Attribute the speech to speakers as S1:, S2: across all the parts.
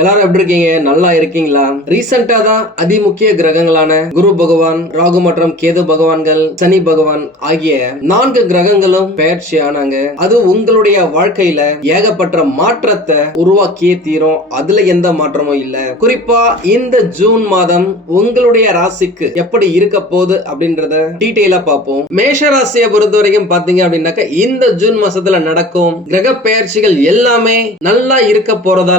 S1: எல்லாரும் எப்படி இருக்கீங்க நல்லா இருக்கீங்களா ரீசெண்டா தான் அதிமுக்கிய கிரகங்களான குரு பகவான் ராகு மற்றும் கேது பகவான்கள் சனி பகவான் ஆகிய நான்கு கிரகங்களும் பயிற்சி ஆனாங்க அது உங்களுடைய வாழ்க்கையில ஏகப்பட்ட மாற்றத்தை உருவாக்கியே தீரும் அதுல எந்த மாற்றமும் இல்ல குறிப்பா இந்த ஜூன் மாதம் உங்களுடைய ராசிக்கு எப்படி இருக்க போகுது அப்படின்றத டீட்டெயிலா பார்ப்போம் மேஷ ராசியை பொறுத்த வரைக்கும் பாத்தீங்க அப்படின்னாக்க இந்த ஜூன் மாசத்துல நடக்கும் கிரக பயிற்சிகள் எல்லாமே நல்லா இருக்க போறதால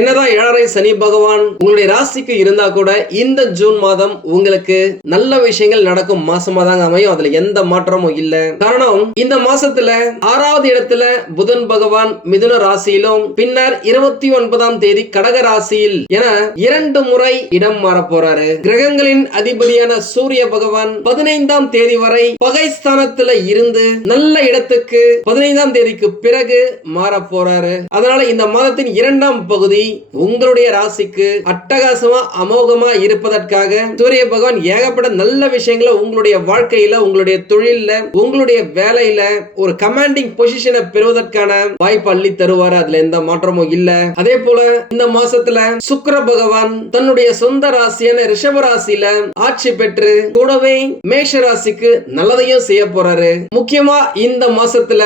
S1: என்னதான் ஏழரை சனி பகவான் உங்களுடைய ராசிக்கு இருந்தா கூட இந்த ஜூன் மாதம் உங்களுக்கு நல்ல விஷயங்கள் நடக்கும் மாசமா தாங்க அமையும் அதுல எந்த மாற்றமும் இல்ல காரணம் இந்த மாசத்துல ஆறாவது இடத்துல புதன் பகவான் மிதுன ராசியிலும் பின்னர் இருபத்தி ஒன்பதாம் தேதி கடக ராசியில் என இரண்டு முறை இடம் மாற போறாரு கிரகங்களின் அதிபதியான சூரிய பகவான் பதினைந்தாம் தேதி வரை பகைஸ்தானத்துல இருந்து நல்ல இடத்துக்கு பதினைந்தாம் தேதிக்கு பிறகு மாற போறாரு அதனால இந்த மாதத்தின் இரண்டாம் பகுதி உங்களுடைய ராசிக்கு அட்டகாசமா அமோகமா இருப்பதற்காக சூரிய பகவான் ஏகப்பட்ட நல்ல விஷயங்களை உங்களுடைய வாழ்க்கையில உங்களுடைய தொழில உங்களுடைய வேலையில ஒரு கமாண்டிங் பொசிஷனை பெறுவதற்கான வாய்ப்பு அள்ளி தருவார் அதுல எந்த மாற்றமும் இல்ல அதே போல இந்த மாசத்துல சுக்கர பகவான் தன்னுடைய சொந்த ராசியான ரிஷப ராசியில ஆட்சி பெற்று கூடவே மேஷ ராசிக்கு நல்லதையும் செய்ய போறாரு முக்கியமா இந்த மாசத்துல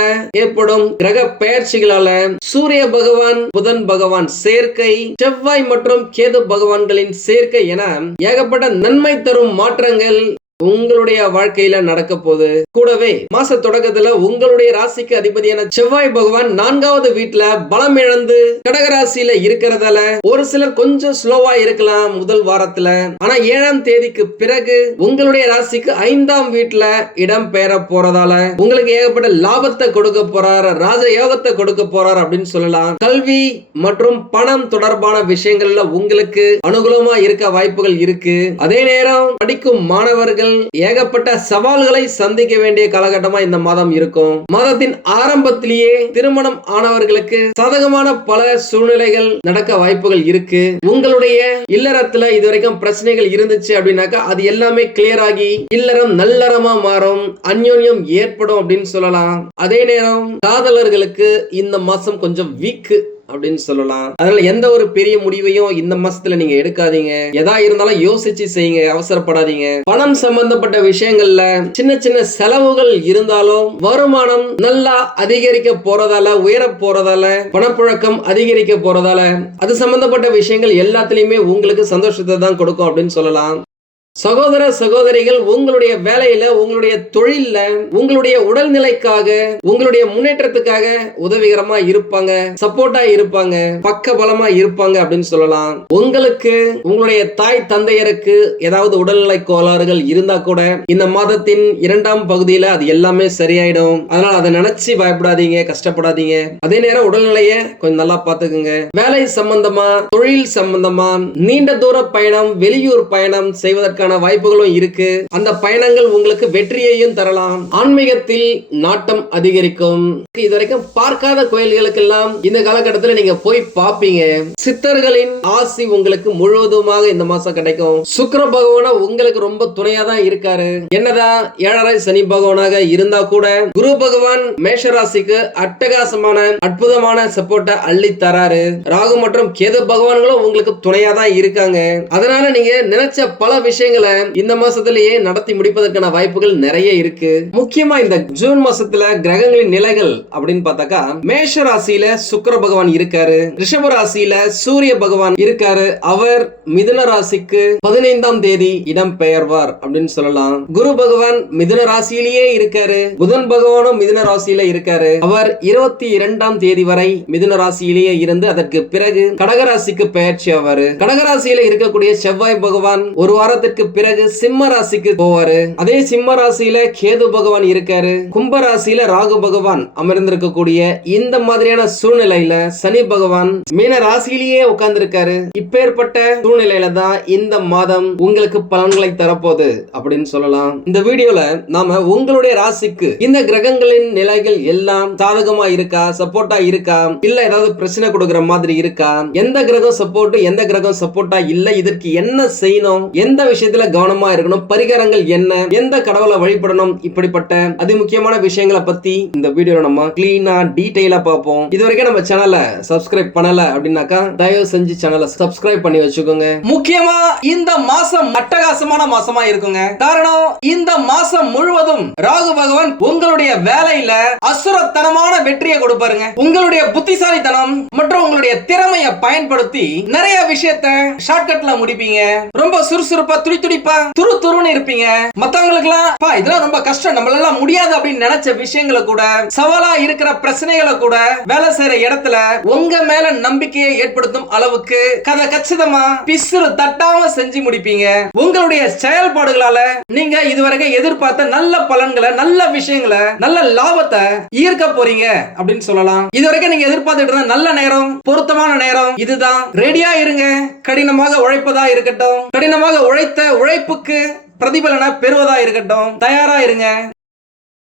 S1: ஏற்படும் கிரக பெயர்ச்சிகளால சூரிய பகவான் புதன் பகவான் சேர்க்கை செவ்வாய் மற்றும் கேது பகவான்களின் சேர்க்கை என ஏகப்பட்ட நன்மை தரும் மாற்றங்கள் உங்களுடைய வாழ்க்கையில நடக்க போகுது கூடவே மாச தொடக்கத்துல உங்களுடைய ராசிக்கு அதிபதியான செவ்வாய் பகவான் நான்காவது வீட்டுல பலம் இழந்து கடகராசியில இருக்கிறதால ஒரு சிலர் கொஞ்சம் ஸ்லோவா இருக்கலாம் முதல் வாரத்துல ஆனா ஏழாம் தேதிக்கு பிறகு உங்களுடைய ராசிக்கு ஐந்தாம் வீட்டுல இடம் பெயர போறதால உங்களுக்கு ஏகப்பட்ட லாபத்தை கொடுக்க போறாரு ராஜ யோகத்தை கொடுக்க போறாரு அப்படின்னு சொல்லலாம் கல்வி மற்றும் பணம் தொடர்பான விஷயங்கள்ல உங்களுக்கு அனுகூலமா இருக்க வாய்ப்புகள் இருக்கு அதே நேரம் படிக்கும் மாணவர்கள் விஷயத்தில் ஏகப்பட்ட சவால்களை சந்திக்க வேண்டிய காலகட்டமா இந்த மாதம் இருக்கும் மாதத்தின் ஆரம்பத்திலேயே திருமணம் ஆனவர்களுக்கு சாதகமான பல சூழ்நிலைகள் நடக்க வாய்ப்புகள் இருக்கு உங்களுடைய இல்லறத்துல இதுவரைக்கும் பிரச்சனைகள் இருந்துச்சு அப்படின்னாக்கா அது எல்லாமே கிளியர் ஆகி இல்லறம் நல்லறமா மாறும் அந்யோன்யம் ஏற்படும் அப்படின்னு சொல்லலாம் அதே நேரம் காதலர்களுக்கு இந்த மாசம் கொஞ்சம் வீக்கு அப்படின்னு சொல்லலாம் அதனால எந்த ஒரு பெரிய முடிவையும் இந்த மாசத்துல நீங்க எடுக்காதீங்க எதா இருந்தாலும் யோசிச்சு செய்யுங்க அவசரப்படாதீங்க பணம் சம்பந்தப்பட்ட விஷயங்கள்ல சின்ன சின்ன செலவுகள் இருந்தாலும் வருமானம் நல்லா அதிகரிக்க போறதால உயர போறதால பணப்புழக்கம் அதிகரிக்க போறதால அது சம்பந்தப்பட்ட விஷயங்கள் எல்லாத்துலயுமே உங்களுக்கு சந்தோஷத்தை தான் கொடுக்கும் அப்படின்னு சொல்லலாம் சகோதர சகோதரிகள் உங்களுடைய வேலையில உங்களுடைய தொழில உங்களுடைய உடல்நிலைக்காக உங்களுடைய முன்னேற்றத்துக்காக உதவிகரமா இருப்பாங்க சப்போர்ட்டா இருப்பாங்க பக்க பலமா இருப்பாங்க அப்படின்னு சொல்லலாம் உங்களுக்கு உங்களுடைய தாய் தந்தையருக்கு ஏதாவது உடல்நிலை கோளாறுகள் இருந்தா கூட இந்த மாதத்தின் இரண்டாம் பகுதியில அது எல்லாமே சரியாயிடும் அதனால அதை நினைச்சு பயப்படாதீங்க கஷ்டப்படாதீங்க அதே நேரம் உடல்நிலைய கொஞ்சம் நல்லா பாத்துக்குங்க வேலை சம்பந்தமா தொழில் சம்பந்தமா நீண்ட தூர பயணம் வெளியூர் பயணம் செய்வதற்கான பயணத்திற்கான வாய்ப்புகளும் இருக்கு அந்த பயணங்கள் உங்களுக்கு வெற்றியையும் தரலாம் ஆன்மீகத்தில் நாட்டம் அதிகரிக்கும் இதுவரைக்கும் பார்க்காத கோயில்களுக்கு எல்லாம் இந்த காலகட்டத்தில் நீங்க போய் பார்ப்பீங்க சித்தர்களின் ஆசி உங்களுக்கு முழுவதுமாக இந்த மாசம் கிடைக்கும் சுக்கர பகவான உங்களுக்கு ரொம்ப துணையா தான் இருக்காரு என்னதான் ஏழரை சனி பகவானாக இருந்தா கூட குரு பகவான் மேஷராசிக்கு அட்டகாசமான அற்புதமான சப்போர்ட்டை அள்ளி தராரு ராகு மற்றும் கேது பகவான்களும் உங்களுக்கு துணையா தான் இருக்காங்க அதனால நீங்க நினைச்ச பல விஷயங்கள் விஷயங்களை இந்த மாசத்திலேயே நடத்தி முடிப்பதற்கான வாய்ப்புகள் நிறைய இருக்கு முக்கியமா இந்த ஜூன் மாசத்துல கிரகங்களின் நிலைகள் அப்படின்னு பார்த்தாக்கா மேஷ ராசியில சுக்கர பகவான் இருக்காரு ரிஷப ராசியில சூரிய பகவான் இருக்காரு அவர் மிதுன ராசிக்கு பதினைந்தாம் தேதி இடம் பெயர்வார் அப்படின்னு சொல்லலாம் குரு பகவான் மிதுன ராசியிலேயே இருக்காரு புதன் பகவானும் மிதுன ராசியில இருக்காரு அவர் இருபத்தி இரண்டாம் தேதி வரை மிதுன ராசியிலேயே இருந்து அதற்கு பிறகு கடகராசிக்கு பெயர்ச்சி ஆவாரு கடகராசியில இருக்கக்கூடிய செவ்வாய் பகவான் ஒரு வாரத்திற்கு பிறகு சிம்ம ராசிக்கு போவாரு அதே சிம்ம ராசியில கேது பகவான் இருக்காரு கும்ப ராசியில ராகு பகவான் அமர்ந்திருக்கக்கூடிய இந்த மாதிரியான சூழ்நிலையில சனி பகவான் மீன ராசியிலேயே உட்கார்ந்து இருக்காரு இப்பேற்பட்ட சூழ்நிலையில தான் இந்த மாதம் உங்களுக்கு பலன்களை தரப்போகுது அப்படின்னு சொல்லலாம் இந்த வீடியோல நாம உங்களுடைய ராசிக்கு இந்த கிரகங்களின் நிலைகள் எல்லாம் சாதகமா இருக்கா சப்போர்ட்டா இருக்கா இல்ல ஏதாவது பிரச்சனை கொடுக்கற மாதிரி இருக்கா எந்த கிரகம் சப்போர்ட் எந்த கிரகம் சப்போர்ட்டா இல்ல இதற்கு என்ன செய்யணும் எந்த விஷயம் விஷயத்துல கவனமா இருக்கணும் பரிகாரங்கள் என்ன எந்த கடவுளை வழிபடணும் இப்படிப்பட்ட அதி முக்கியமான விஷயங்களை பத்தி இந்த வீடியோ நம்ம கிளீனா டீடைலா பார்ப்போம் இது வரைக்கும் நம்ம சேனலை சப்ஸ்கிரைப் பண்ணல அப்படின்னாக்கா தயவு செஞ்சு சேனலை சப்ஸ்கிரைப் பண்ணி வச்சுக்கோங்க முக்கியமா இந்த மாசம் அட்டகாசமான மாசமா இருக்குங்க காரணம் இந்த மாசம் முழுவதும் ராகு பகவான் உங்களுடைய வேலையில அசுரத்தனமான வெற்றியை கொடுப்பாருங்க உங்களுடைய புத்திசாலித்தனம் மற்றும் உங்களுடைய திறமையை பயன்படுத்தி நிறைய விஷயத்த கட்ல முடிப்பீங்க ரொம்ப சுறுசுறுப்பா துணி துடி துடிப்பா துரு துருன்னு இருப்பீங்க மத்தவங்களுக்கு எல்லாம் இதெல்லாம் ரொம்ப கஷ்டம் நம்மளால முடியாது அப்படின்னு நினைச்ச விஷயங்களை கூட சவாலா இருக்கிற பிரச்சனைகளை கூட வேலை செய்யற இடத்துல உங்க மேல நம்பிக்கையை ஏற்படுத்தும் அளவுக்கு கதை கச்சிதமா பிசுறு தட்டாம செஞ்சு முடிப்பீங்க உங்களுடைய செயல்பாடுகளால நீங்க இதுவரைக்கும் எதிர்பார்த்த நல்ல பலன்களை நல்ல விஷயங்களை நல்ல லாபத்தை ஈர்க்க போறீங்க அப்படின்னு சொல்லலாம் இதுவரைக்கும் நீங்க எதிர்பார்த்துட்டு இருந்த நல்ல நேரம் பொருத்தமான நேரம் இதுதான் ரெடியா இருங்க கடினமாக உழைப்பதா இருக்கட்டும் கடினமாக உழைத்து உழைப்புக்கு பிரதிபலனை பெறுவதா இருக்கட்டும் தயாரா இருங்க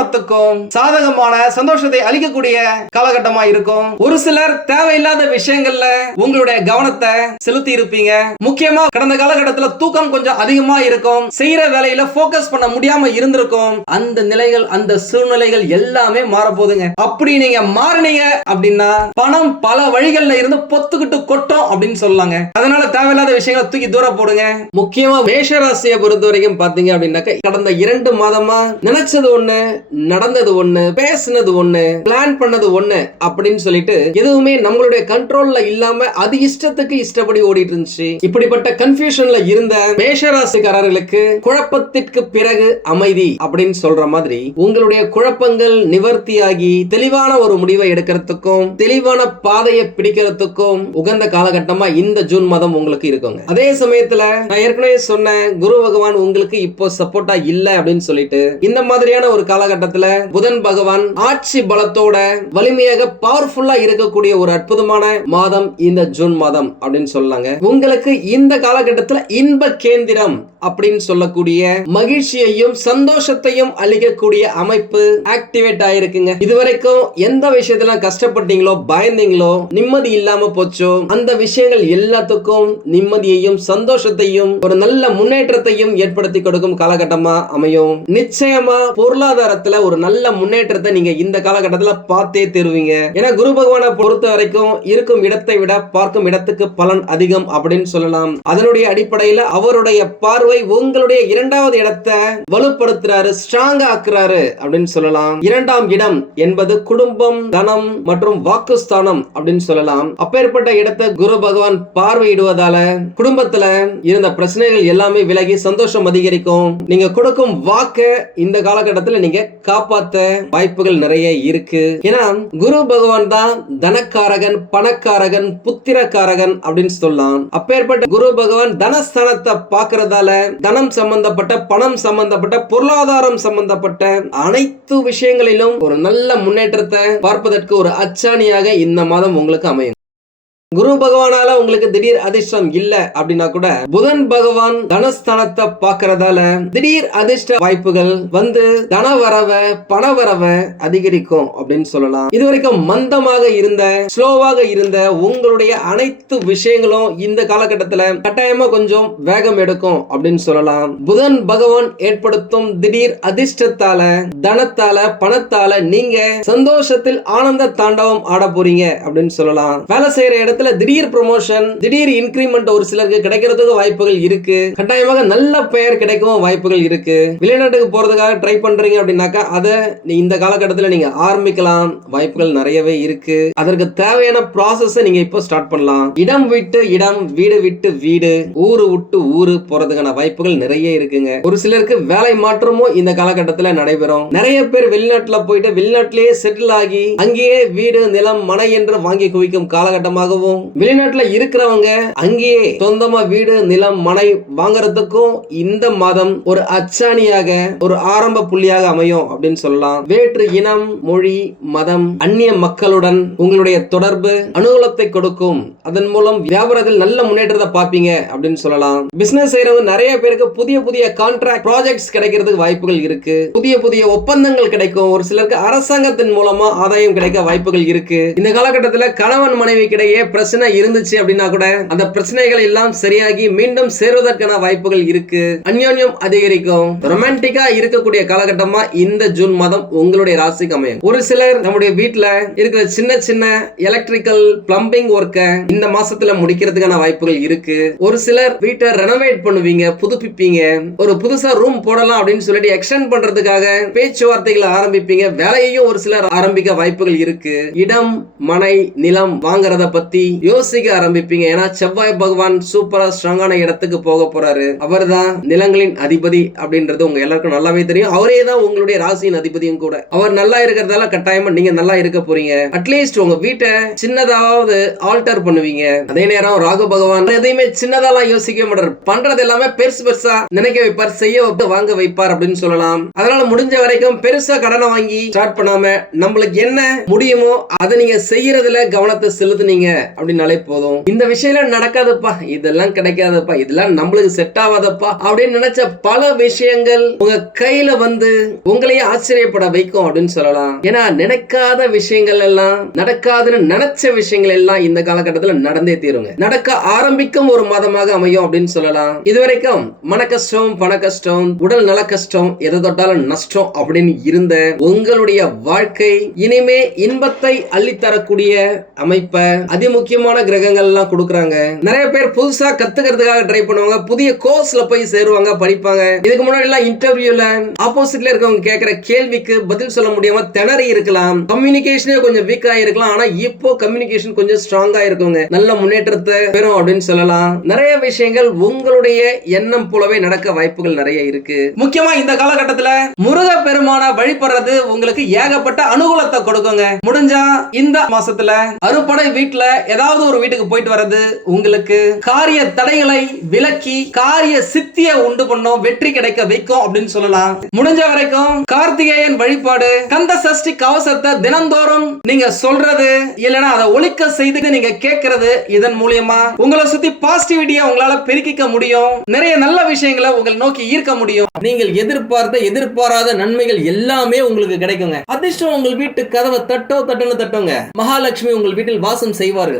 S1: திருமணத்துக்கும் சாதகமான சந்தோஷத்தை அளிக்கக்கூடிய காலகட்டமா இருக்கும் ஒரு சிலர் தேவையில்லாத விஷயங்கள்ல உங்களுடைய கவனத்தை செலுத்தி இருப்பீங்க முக்கியமா கடந்த காலகட்டத்துல தூக்கம் கொஞ்சம் அதிகமா இருக்கும் செய்யற வேலையில போக்கஸ் பண்ண முடியாம இருந்திருக்கும் அந்த நிலைகள் அந்த சூழ்நிலைகள் எல்லாமே மாறப்போகுதுங்க அப்படி நீங்க மாறினீங்க அப்படின்னா பணம் பல வழிகள்ல இருந்து பொத்துக்கிட்டு கொட்டும் அப்படின்னு சொல்லாங்க அதனால தேவையில்லாத விஷயங்களை தூக்கி தூர போடுங்க முக்கியமா மேஷராசியை பொறுத்த வரைக்கும் பாத்தீங்க அப்படின்னாக்க கடந்த இரண்டு மாதமா நினைச்சது ஒண்ணு நடந்தது ஒண்ணு பேசுனது ஒண்ணு பிளான் பண்ணது ஒண்ணு அப்படின்னு சொல்லிட்டு எதுவுமே நம்மளுடைய கண்ட்ரோல்ல இல்லாம அது இஷ்டத்துக்கு இஷ்டப்படி ஓடிட்டு இருந்துச்சு இப்படிப்பட்ட கன்ஃபியூஷன்ல இருந்த மேஷராசிக்காரர்களுக்கு குழப்பத்திற்கு பிறகு அமைதி அப்படின்னு சொல்ற மாதிரி உங்களுடைய குழப்பங்கள் நிவர்த்தியாகி தெளிவான ஒரு முடிவை எடுக்கிறதுக்கும் தெளிவான பாதையை பிடிக்கிறதுக்கும் உகந்த காலகட்டமா இந்த ஜூன் மாதம் உங்களுக்கு இருக்குங்க அதே சமயத்துல நான் ஏற்கனவே சொன்ன குரு பகவான் உங்களுக்கு இப்போ சப்போர்ட்டா இல்ல அப்படின்னு சொல்லிட்டு இந்த மாதிரியான ஒரு காலகட்டம் காலகட்டத்துல புதன் பகவான் ஆட்சி பலத்தோட வலிமையாக பவர்ஃபுல்லா இருக்கக்கூடிய ஒரு அற்புதமான மாதம் இந்த ஜூன் மாதம் அப்படின்னு சொல்லாங்க உங்களுக்கு இந்த காலகட்டத்துல இன்ப கேந்திரம் அப்படின்னு சொல்லக்கூடிய மகிழ்ச்சியையும் சந்தோஷத்தையும் அளிக்கக்கூடிய அமைப்பு ஆக்டிவேட் ஆயிருக்குங்க இதுவரைக்கும் எந்த விஷயத்துல கஷ்டப்பட்டீங்களோ பயந்தீங்களோ நிம்மதி இல்லாம போச்சோ அந்த விஷயங்கள் எல்லாத்துக்கும் நிம்மதியையும் சந்தோஷத்தையும் ஒரு நல்ல முன்னேற்றத்தையும் ஏற்படுத்தி கொடுக்கும் காலகட்டமா அமையும் நிச்சயமா பொருளாதாரத்தில் காலத்துல ஒரு நல்ல முன்னேற்றத்தை நீங்க இந்த காலகட்டத்துல பார்த்தே தருவீங்க ஏன்னா குரு பகவானை பொறுத்த வரைக்கும் இருக்கும் இடத்தை விட பார்க்கும் இடத்துக்கு பலன் அதிகம் அப்படின்னு சொல்லலாம் அதனுடைய அடிப்படையில அவருடைய பார்வை உங்களுடைய இரண்டாவது இடத்தை வலுப்படுத்துறாரு ஸ்ட்ராங் ஆக்குறாரு அப்படின்னு சொல்லலாம் இரண்டாம் இடம் என்பது குடும்பம் தனம் மற்றும் வாக்குஸ்தானம் அப்படின்னு சொல்லலாம் அப்பேற்பட்ட இடத்தை குரு பகவான் பார்வையிடுவதால குடும்பத்துல இருந்த பிரச்சனைகள் எல்லாமே விலகி சந்தோஷம் அதிகரிக்கும் நீங்க கொடுக்கும் வாக்கு இந்த காலகட்டத்தில் நீங்க காப்பாத்த வாய்ப்புகள் நிறைய இருக்கு ஏன்னா குரு பகவான் தான் தனக்காரகன் பணக்காரகன் புத்திரக்காரகன் அப்படின்னு சொல்லலாம் அப்பேற்பட்ட குரு பகவான் தனஸ்தானத்தை பாக்குறதால தனம் சம்பந்தப்பட்ட பணம் சம்பந்தப்பட்ட பொருளாதாரம் சம்பந்தப்பட்ட அனைத்து விஷயங்களிலும் ஒரு நல்ல முன்னேற்றத்தை பார்ப்பதற்கு ஒரு அச்சாணியாக இந்த மாதம் உங்களுக்கு அமையும் குரு பகவானால உங்களுக்கு திடீர் அதிர்ஷ்டம் இல்ல அப்படின்னா கூட புதன் பகவான் தனஸ்தானத்தை பாக்குறதால திடீர் அதிர்ஷ்ட வாய்ப்புகள் வந்து தனவரவ வரவ அதிகரிக்கும் அப்படின்னு சொல்லலாம் இது வரைக்கும் மந்தமாக இருந்த ஸ்லோவாக இருந்த உங்களுடைய அனைத்து விஷயங்களும் இந்த காலகட்டத்துல கட்டாயமா கொஞ்சம் வேகம் எடுக்கும் அப்படின்னு சொல்லலாம் புதன் பகவான் ஏற்படுத்தும் திடீர் அதிர்ஷ்டத்தால தனத்தால பணத்தால நீங்க சந்தோஷத்தில் ஆனந்த தாண்டவம் ஆட போறீங்க அப்படின்னு சொல்லலாம் வேலை செய்யற இடத்துல இடத்துல திடீர் ப்ரொமோஷன் திடீர் இன்க்ரிமெண்ட் ஒரு சிலருக்கு கிடைக்கிறதுக்கு வாய்ப்புகள் இருக்கு கட்டாயமாக நல்ல பெயர் கிடைக்கவும் வாய்ப்புகள் இருக்கு வெளிநாட்டுக்கு போறதுக்காக ட்ரை பண்றீங்க அப்படின்னாக்கா அதை இந்த காலகட்டத்தில் நீங்க ஆரம்பிக்கலாம் வாய்ப்புகள் நிறையவே இருக்கு அதற்கு தேவையான ப்ராசஸ் நீங்க இப்போ ஸ்டார்ட் பண்ணலாம் இடம் விட்டு இடம் வீடு விட்டு வீடு ஊரு விட்டு ஊரு போறதுக்கான வாய்ப்புகள் நிறைய இருக்குங்க ஒரு சிலருக்கு வேலை மாற்றமும் இந்த காலகட்டத்தில் நடைபெறும் நிறைய பேர் வெளிநாட்டில் போயிட்டு வெளிநாட்டிலேயே செட்டில் ஆகி அங்கேயே வீடு நிலம் மனை என்று வாங்கி குவிக்கும் காலகட்டமாகவும் ஆகும் வெளிநாட்டுல இருக்கிறவங்க அங்கேயே சொந்தமா வீடு நிலம் மனை வாங்குறதுக்கும் இந்த மாதம் ஒரு அச்சாணியாக ஒரு ஆரம்ப புள்ளியாக அமையும் அப்படின்னு சொல்லலாம் வேற்று இனம் மொழி மதம் அந்நிய மக்களுடன் உங்களுடைய தொடர்பு அனுகூலத்தை கொடுக்கும் அதன் மூலம் வியாபாரத்தில் நல்ல முன்னேற்றத்தை பார்ப்பீங்க அப்படின்னு சொல்லலாம் பிசினஸ் செய்யறவங்க நிறைய பேருக்கு புதிய புதிய கான்ட்ராக்ட் ப்ராஜெக்ட்ஸ் கிடைக்கிறதுக்கு வாய்ப்புகள் இருக்கு புதிய புதிய ஒப்பந்தங்கள் கிடைக்கும் ஒரு சிலருக்கு அரசாங்கத்தின் மூலமா ஆதாயம் கிடைக்க வாய்ப்புகள் இருக்கு இந்த காலகட்டத்தில் கணவன் மனைவிக்கிடையே பிரச்சனை இருந்துச்சு அப்படின்னா கூட அந்த பிரச்சனைகள் எல்லாம் சரியாகி மீண்டும் சேருவதற்கான வாய்ப்புகள் இருக்கு அந்யோன்யம் அதிகரிக்கும் ரொமான்டிக்கா இருக்கக்கூடிய காலகட்டமா இந்த ஜூன் மாதம் உங்களுடைய ராசிக்கு அமையும் ஒரு சிலர் நம்முடைய வீட்டுல இருக்கிற சின்ன சின்ன எலக்ட்ரிக்கல் பிளம்பிங் ஒர்க்க இந்த மாசத்துல முடிக்கிறதுக்கான வாய்ப்புகள் இருக்கு ஒரு சிலர் வீட்டை ரெனோவேட் பண்ணுவீங்க புதுப்பிப்பீங்க ஒரு புதுசா ரூம் போடலாம் அப்படின்னு சொல்லிட்டு எக்ஸ்டெண்ட் பண்றதுக்காக பேச்சுவார்த்தைகளை ஆரம்பிப்பீங்க வேலையையும் ஒரு சிலர் ஆரம்பிக்க வாய்ப்புகள் இருக்கு இடம் மனை நிலம் வாங்குறத பத்தி யோசிக்க ஆரம்பிப்பீங்க ஏன்னா செவ்வாய் பகவான் சூப்பரா ஸ்ட்ராங்கான இடத்துக்கு போக போறாரு அவர் தான் நிலங்களின் அதிபதி அப்படின்றது உங்க எல்லாருக்கும் நல்லாவே தெரியும் அவரே தான் உங்களுடைய ராசியின் அதிபதியும் கூட அவர் நல்லா இருக்கிறதால கட்டாயமா நீங்க நல்லா இருக்க போறீங்க அட்லீஸ்ட் உங்க வீட்டை சின்னதாவது ஆல்டர் பண்ணுவீங்க அதே நேரம் ராகு பகவான் எதையுமே சின்னதாலாம் யோசிக்க மாட்டார் பண்றது எல்லாமே பெருசு பெருசா நினைக்க வைப்பார் செய்ய வைப்பு வாங்க வைப்பார் அப்படின்னு சொல்லலாம் அதனால முடிஞ்ச வரைக்கும் பெருசா கடனை வாங்கி ஸ்டார்ட் பண்ணாம நம்மளுக்கு என்ன முடியுமோ அதை நீங்க செய்யறதுல கவனத்தை செலுத்துனீங்க அப்படின்னாலே போதும் இந்த விஷயம் நடக்காதுப்பா இதெல்லாம் கிடைக்காதப்பா இதெல்லாம் நம்மளுக்கு செட் ஆகாதப்பா அப்படின்னு நினைச்ச பல விஷயங்கள் உங்க கையில வந்து உங்களையே ஆச்சரியப்பட வைக்கும் அப்படின்னு சொல்லலாம் ஏன்னா நினைக்காத விஷயங்கள் எல்லாம் நடக்காதுன்னு நினைச்ச விஷயங்கள் எல்லாம் இந்த காலகட்டத்தில் நடந்தே தீருங்க நடக்க ஆரம்பிக்கும் ஒரு மாதமாக அமையும் அப்படின்னு சொல்லலாம் இது வரைக்கும் மன கஷ்டம் பண கஷ்டம் உடல் நல கஷ்டம் எதை தொட்டாலும் நஷ்டம் அப்படின்னு இருந்த உங்களுடைய வாழ்க்கை இனிமே இன்பத்தை அள்ளித்தரக்கூடிய அமைப்பை அதிமுக முக்கியமான கிரகங்கள்லாம் கொடுக்குறாங்க நிறைய பேர் புதுசா கத்துக்கிறதுக்காக ட்ரை பண்ணுவாங்க புதிய கோர்ஸ்ல போய் சேருவாங்க படிப்பாங்க இதுக்கு முன்னாடி எல்லாம் இன்டர்வியூல ஆப்போசிட்ல இருக்கவங்க கேட்கிற கேள்விக்கு பதில் சொல்ல முடியாம திணறி இருக்கலாம் கம்யூனிகேஷனே கொஞ்சம் வீக் ஆயிருக்கலாம் ஆனா இப்போ கம்யூனிகேஷன் கொஞ்சம் ஸ்ட்ராங்கா இருக்கவங்க நல்ல முன்னேற்றத்தை பெறும் அப்படின்னு சொல்லலாம் நிறைய விஷயங்கள் உங்களுடைய எண்ணம் போலவே நடக்க வாய்ப்புகள் நிறைய இருக்கு முக்கியமா இந்த காலகட்டத்துல முருக பெருமான வழிபடுறது உங்களுக்கு ஏகப்பட்ட அனுகூலத்தை கொடுக்குங்க முடிஞ்சா இந்த மாசத்துல அறுபடை வீட்டுல ஏதாவது ஒரு வீட்டுக்கு போயிட்டு வர்றது உங்களுக்கு காரிய தடைகளை விலக்கி காரிய சித்திய உண்டு பண்ணும் வெற்றி கிடைக்க வைக்கும் அப்படின்னு சொல்லலாம் முடிஞ்ச வரைக்கும் கார்த்திகேயன் வழிபாடு கந்த சஷ்டி கவசத்தை தினந்தோறும் நீங்க சொல்றது இல்லைன்னா அதை ஒழிக்க செய்து நீங்க கேட்கறது இதன் மூலியமா உங்களை சுத்தி பாசிட்டிவிட்டியா உங்களால பெருக்கிக்க முடியும் நிறைய நல்ல விஷயங்களை உங்களை நோக்கி ஈர்க்க முடியும் நீங்கள் எதிர்பார்த்த எதிர்பாராத நன்மைகள் எல்லாமே உங்களுக்கு கிடைக்குங்க அதிர்ஷ்டம் உங்கள் வீட்டு கதவை தட்டோ தட்டுன்னு தட்டுங்க மகாலட்சுமி உங்கள் வீட்டில் வாசம் செய்வார்கள்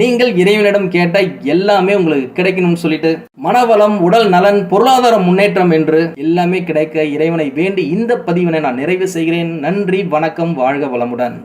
S1: நீங்கள் இறைவனிடம் கேட்ட எல்லாமே உங்களுக்கு கிடைக்கணும்னு சொல்லிட்டு மனவளம் உடல் நலன் பொருளாதார முன்னேற்றம் என்று எல்லாமே கிடைக்க இறைவனை வேண்டி இந்த பதிவினை நான் நிறைவு செய்கிறேன் நன்றி வணக்கம் வாழ்க வளமுடன்